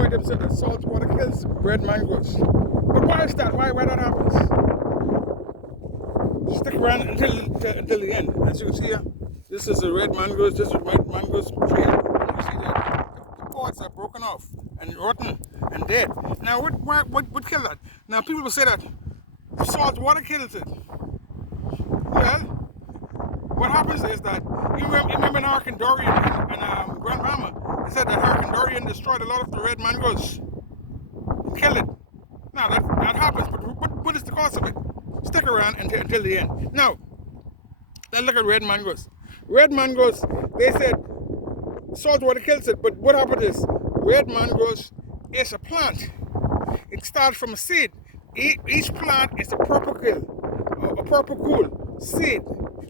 why they said that salt water kills red mangroves. But why is that? Why that happens? Stick around until the end. As you can see here, this is the red mangroves, this is white mangroves tree. And you see that the pods are broken off and rotten and dead. Now what killed that? Now people will say that salt water kills it. Well, what happens is that you remember Hurricane Dorian and Grand Bahama. They said that Hurricane Dorian destroyed a lot of the red mangroves and killed it. Now that happens, but what is the cause of it? Stick around until the end. Now, let's look at red mangoes. Red mangoes, they said salt water kills it, but what happened is red mangoes is a plant. It starts from a seed. Each plant is a propagule seed.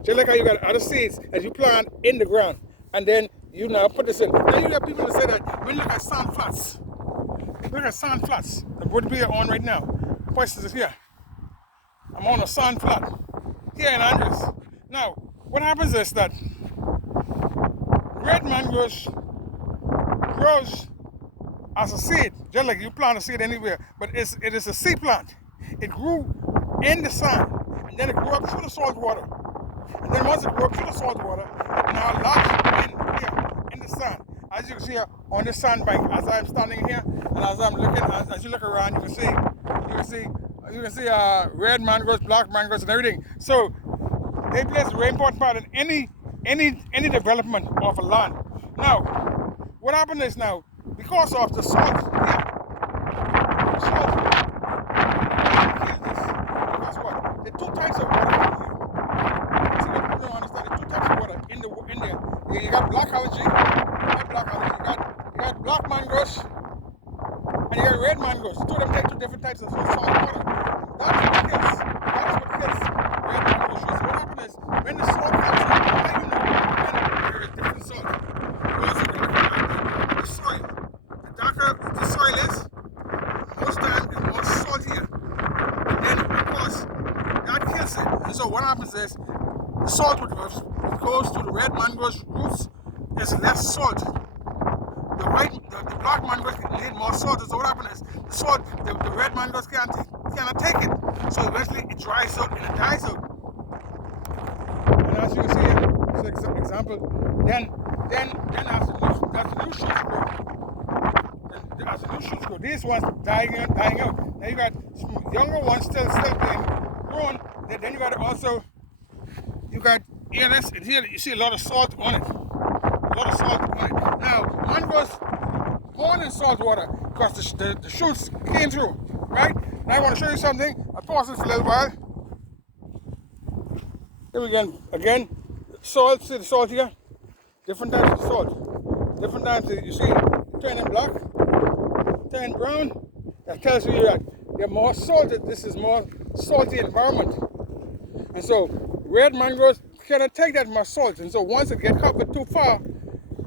Just like how you got other seeds that you plant in the ground, and then you now put this in. Now you have people that say that when you look at sand flats. Look at sand flats. The wood we are on right now. The place is here. I'm on a sand flat here in Andrews. Now, what happens is that red mangoes grows as a seed, just like you plant a seed anywhere, but it is a seed plant. It grew in the sand, and then it grew up through the salt water. And then once it grew up through the salt water, it now lodged in here, in the sand. As you can see here on the sandbank, as I'm standing here, and as I'm looking, as you look around, you can see red mangoes, black mangoes, and everything. So they play a very important part in any development of a land. Now, what happened is now, because of the salt, the salt kills this. Because what? There are two types of water here. See what people don't understand? There are two types of water in there. You got black algae, you got black mangoes, and you got red mangoes. Two of them take two different types of salt water. That's what kills red mango trees. What happens is when the salt comes in, how you know when there is different salt? You also go look at the soil. The darker the soil is, most time it's more saltier. And then of course that kills it. And so what happens is the salt which goes to the red mango's roots is less salt. The black mangoes need more salt. So what happens is the salt, the red mangoes cannot take it. So eventually it dries out and it dies out. And as you can see here, this is an example. Then as the new shoots grow, as the new shoots grow, these ones dying out. Now you got some younger ones still being grown. Then you got also, here you see a lot of salt on it. Now, mangoes born in salt water because the shoots came through, right? Now I want to show you something. I'll pause this for a little while. Here we go again. Salt, see the salt here? Different types of salt. Different types, you see, turning black, turning brown. That tells you that they're more salted. This is more salty environment. And so red mangoes cannot take that much salt. And so once it gets covered too far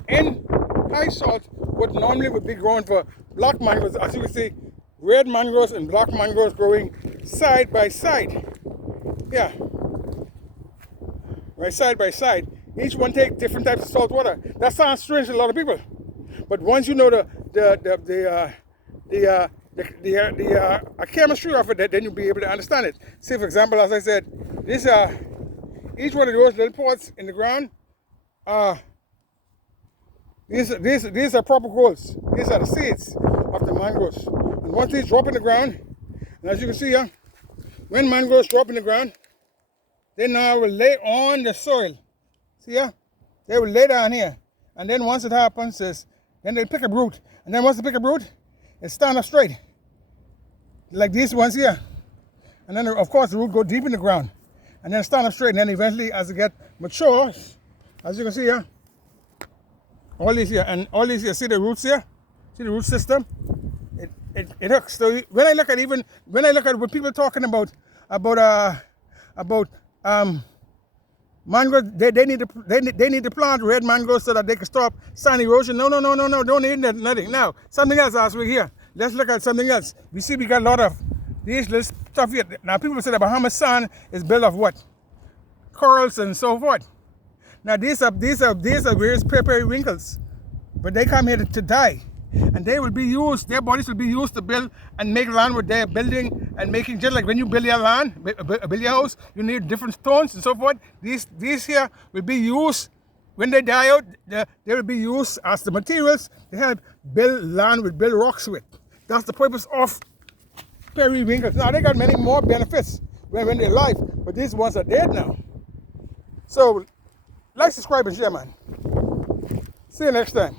in high salt, what normally would be grown for black mangoes, as you can see, red mangoes and black mangoes growing side by side. Yeah, right, side by side. Each one take different types of salt water. That sounds strange to a lot of people, but once you know the chemistry of it, then you'll be able to understand it. See, for example, as I said, this each one of those little pods in the ground, these are propagules. These are the seeds of the mangoes. And once these drop in the ground, and as you can see here, when mangoes drop in the ground, they now will lay on the soil. See here? They will lay down here. And then once it happens, then they pick a root. And then once they pick a root, it stand up straight. Like these ones here. And then of course the root go deep in the ground. And then stand up straight. And then eventually as it get mature, as you can see here, all these here, see the roots here? See the root system? It hooks. So when I look at what people are talking about mangoes, they need to plant red mangoes so that they can stop sand erosion. No, don't need nothing. Now, something else as we're here. Let's look at something else. We see we got a lot of these little stuff here. Now people say the Bahama sand is built of what? Corals and so forth. Now these are various periwinkles, but they come here to die. and they will be used, their bodies will be used to build and make land with their building and making, just like when you build your land, build your house, you need different stones and so forth. These here will be used, when they die out, they will be used as the materials to help build land with, build rocks with. That's the purpose of periwinkles. Now they got many more benefits when they're alive, but these ones are dead now. So like, subscribe, and share, man. See you next time.